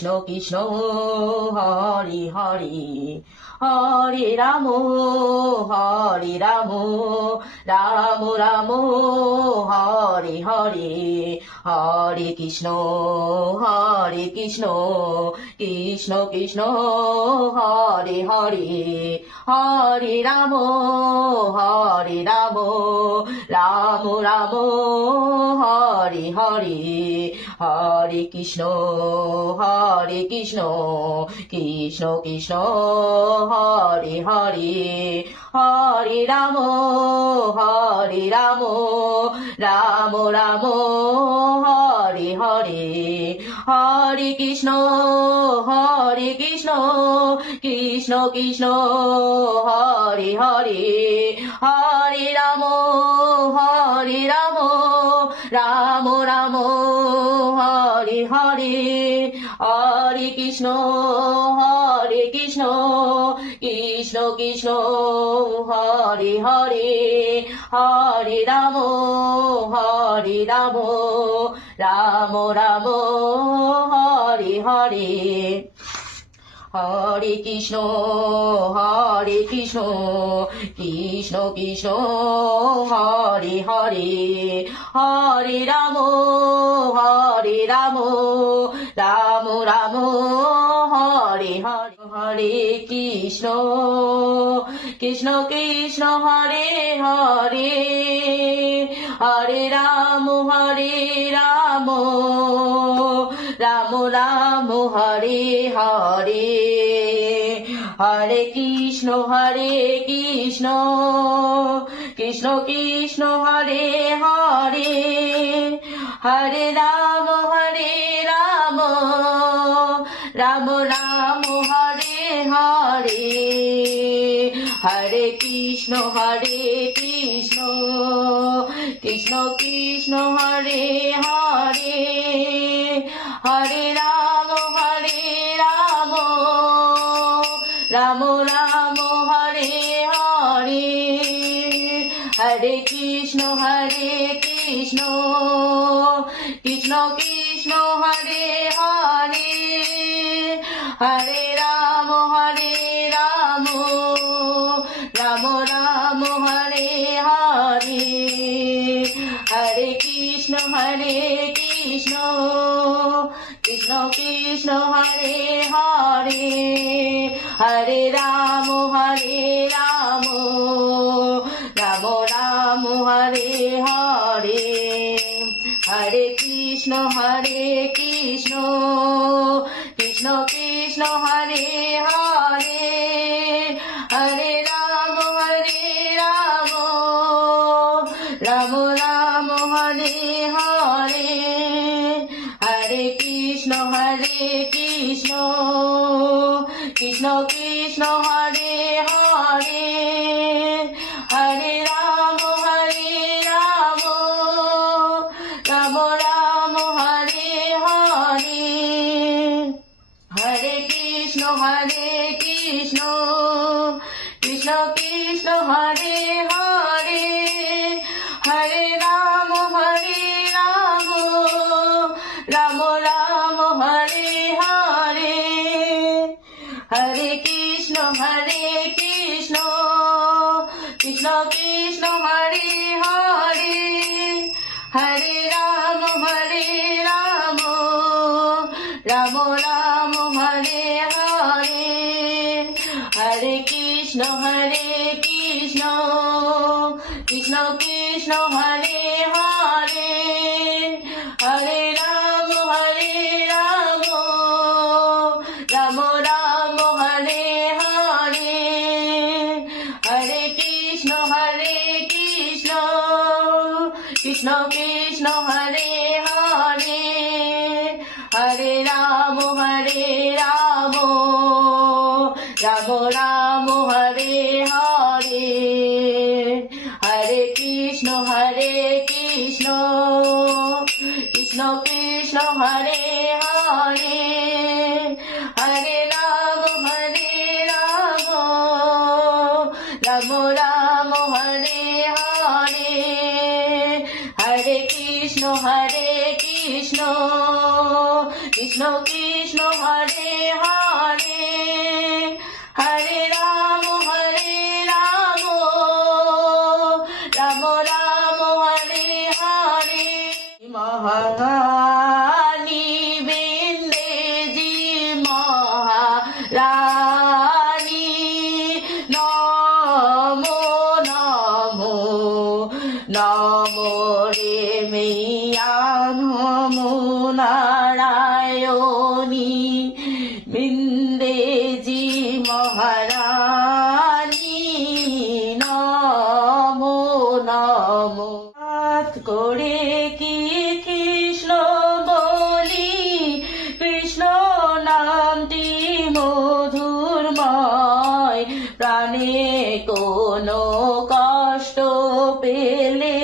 কৃষ্ণ কৃষ্ণ হরি হরি হরে রাম হরে রাম রাম রাম হরে হরে হরে কৃষ্ণ কৃষ্ণ কৃষ্ণ হরে হরে হরে রাম রাম রাম হরে হরে হরে কৃষ্ণ কৃষ্ণ কৃষ্ণ হরে হরে হরে রাম রাম রাম হরে হরে হরে কৃষ্ণ কৃষ্ণ কৃষ্ণ হরে হরে হরে রাম রাম রাম হরে হরে হরে কৃষ্ণ কৃষ্ণ কৃষ্ণ হরে হরে হরে রাম রাম রাম হরে হরে হরে কৃষ্ণ কৃষ্ণ কৃষ্ণ হরে হরে হরে রাম রাম রাম হরে হরে হরে কৃষ্ণ কৃষ্ণ হরে হরে হরে রাম রাম রাম হরে হরে হরে কৃষ্ণ কৃষ্ণ কৃষ্ণ হরে হরে হরে রাম রাম হরে হরে হরে কৃষ্ণ কৃষ্ণ কৃষ্ণ হরে হরে হরে রাম রাম হরে হরে হরে কৃষ্ণ কৃষ্ণ কৃষ্ণ হরে হরে হরে রাম রাম হরে হরে হরে কৃষ্ণ কৃষ্ণ কৃষ্ণ হরে হরে হরে রাম রাম হরে হরে হরে কৃষ্ণ কৃষ্ণ কৃষ্ণ হরে হরে হরে রাম রাম হরে হরে হরে কৃষ্ণ কৃষ্ণ কৃষ্ণ হরে হরে হরে রাম রাম হরে হরে হরে কৃষ্ণ কৃষ্ণ হরে হরে হরে রাম রাম হরে হরে হরে কৃষ্ণ কৃষ্ণ হরে হরে হরে রাম রাম হরে হরে হরে কৃষ্ণ কৃষ্ণ হরে হরে হরে রাম রাম হরে হরে হরে কৃষ্ণ কৃষ্ণ হরে হরে হরে রাম রাম হরে হরে হরে কৃষ্ণ কৃষ্ণ হরে হরে হরে রাম রাম হরে হরে হরে কৃষ্ণ কৃষ্ণ হরে হরে হরে হরে রাম রাম রাম হরে হরে মহারানী বিন্দে জি মহারানী নমো নমো নমো রে মেয়া নমো নারায়ণী বিন্দে জি মহারানী নমো নমো হাত করে কি কৃষ্ণ বলি কৃষ্ণ নামটি মধুরময় প্রাণে কোনো কষ্ট পেলে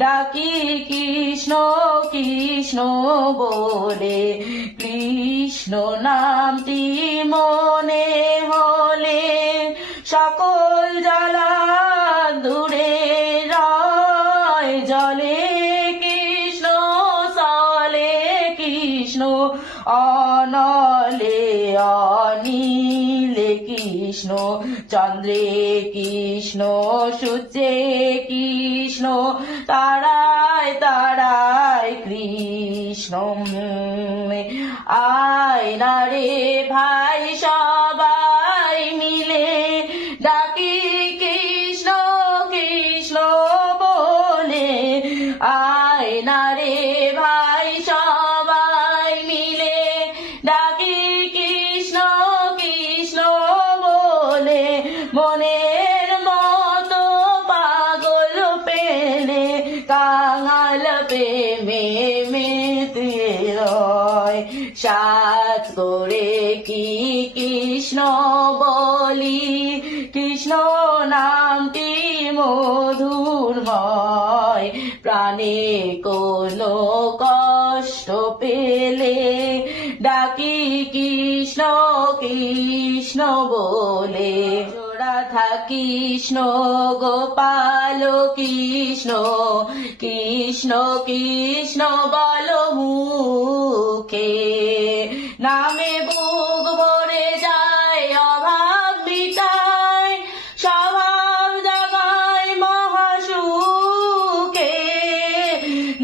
ডাকি কৃষ্ণ কৃষ্ণ বলে কৃষ্ণ নামটি মনে হলে সকল জ্বালা দূরে রয় জলে কৃষ্ণ চলে কৃষ্ণ অনলে অনিলে কৃষ্ণ চন্দ্রে কৃষ্ণ সূর্যে কৃষ্ণ তারায় তারায় কৃষ্ণ আয় না রে ভাই সবাই মিলে ডাকি কৃষ্ণ কৃষ্ণ বলে আয় না রে ভাই সবাই মিলে ডাকি কৃষ্ণ কৃষ্ণ বলে মনের মতো পাগল পেলে কাঙাল প্রেমে মেতে রয় সাত করে কি কৃষ্ণ বলি কৃষ্ণ নামটি মধুরময় প্রাণে কোনো কষ্ট পেলে ডাকি কৃষ্ণ কৃষ্ণ বলে রাধা কৃষ্ণ গোপাল কৃষ্ণ কৃষ্ণ কৃষ্ণ বল মুখে নামে বুক ভরে যায় অভাব মিটায় স্বভাব জাগায় মহাসুখে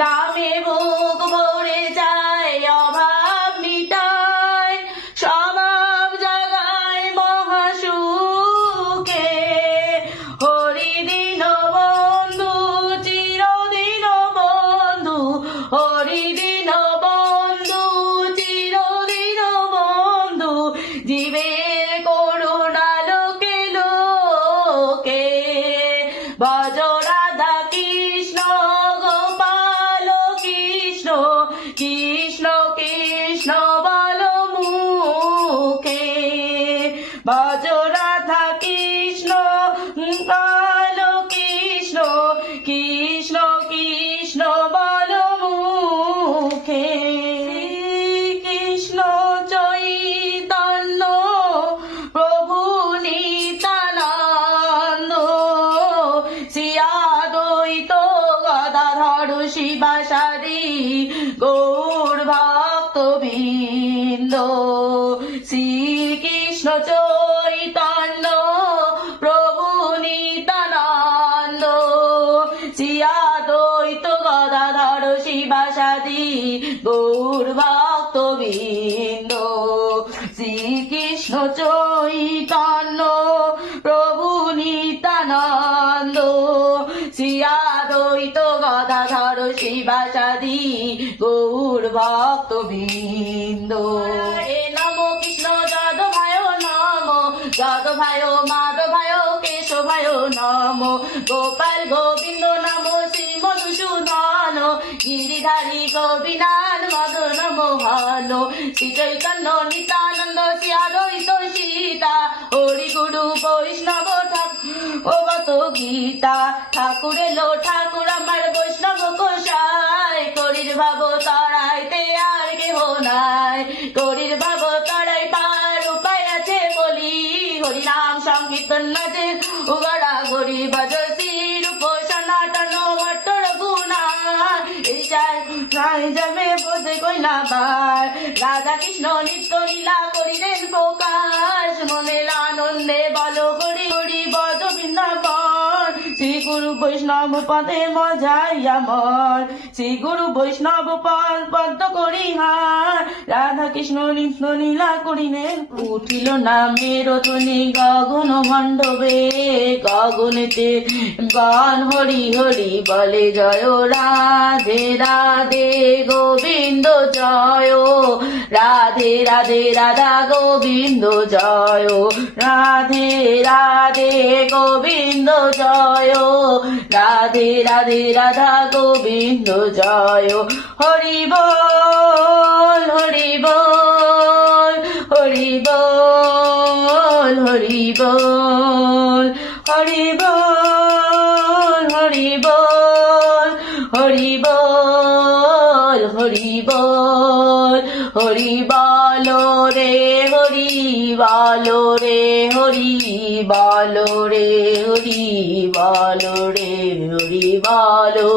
নামে বুক ভরে যায় অভাব মিটায় স্বভাব জাগায় মহাসুখে হরি দিন বন্ধু চিরদিন বন্ধু হরি দিন বন্ধু চিরদিন বন্ধু জীবের করুণা লোকে লোকে ভজ রাধা কৃষ্ণ গোপাল কৃষ্ণ কৃষ্ণ কৃষ্ণ বল মুখে ভজ রাধা কৃষ্ণ গোপাল কৃষ্ণ কৃষ্ণ কৃষ্ণ বল মুখে কৃষ্ণ চৈতন্য প্রভু নিত্যানন্দ শ্রিয়া দ্বৈত গদাধর শিবাসাদি গৌর ভক্ত বৃন্দ শ্রীকৃষ্ণ চৈতন্য প্রভু নিত্যানন্দ শ্রিয়া দ্বৈত গদাধর শিবাসাদি গৌর ভক্ত বৃন্দ শ্রীকৃষ্ণ চৈতন্য প্রভু নিত্যানন্দ শ্রিয়া দ্বৈত গদাধর শিবাসাদি গৌর ভক্ত বৃন্দ নমো কৃষ্ণ যাদবায় নমো যাদবায় মাধবায় কেশবায় নমো গোপাল গোবিন্দ নমো শ্রী মধুসূদন গিরিধারী গোবিনান মদন মোহন শ্রী চৈতন্য নিত্যানন্দ শ্রী অদ্বৈত সীতা হরি গুরু বৈষ্ণব ভগবত গীতা ঠাকুর এলো ঠাকুর আমার বৈষ্ণব কোষায় করির ভাব তরাইতে আর কেহ নাই করির ভাব তরাই পার উপায় আছে বলি হরি নাম সংকীর্তন নাচে উগড়া গরি ভজ শ্রী রূপ সনাতন ভট্টর গুণা এই চার জমে বোধ কইনাবার রাধা কৃষ্ণ নিত্য লীলা করিলেন প্রকাশ মনের আনন্দে বলো হরি হরি বদ বৃন্দাবন শ্রী গুরু বৈষ্ণব পদে মজাই আমার শ্রী গুরু বৈষ্ণব পদ পদ্ম করিহার রাধা কৃষ্ণ নিত্য লীলা করিলেন উঠিল নামের ধ্বনি গগন ভণ্ডবে গগনেতে গান হরি হরি বলে জয় রাধে রাধে গোবিন্দ জয় রাধে রাধে রাধা গোবিন্দ জয় রাধে রাধে গোবিন্দ জয় রাধে রাধে রাধা গোবিন্দ জয় হরি বল হরি বল হরি বল হরি বল হরি বল হরি বল হরি বল হরি বল হরি বলো রে হরি বলো রে হরি বলো রে হরি বলো রে হরি বলো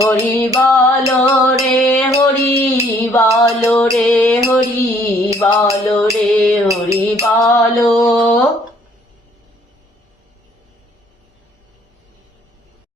হরি বলো রে হরি বলো রে হরি বলো রে হরি বলো।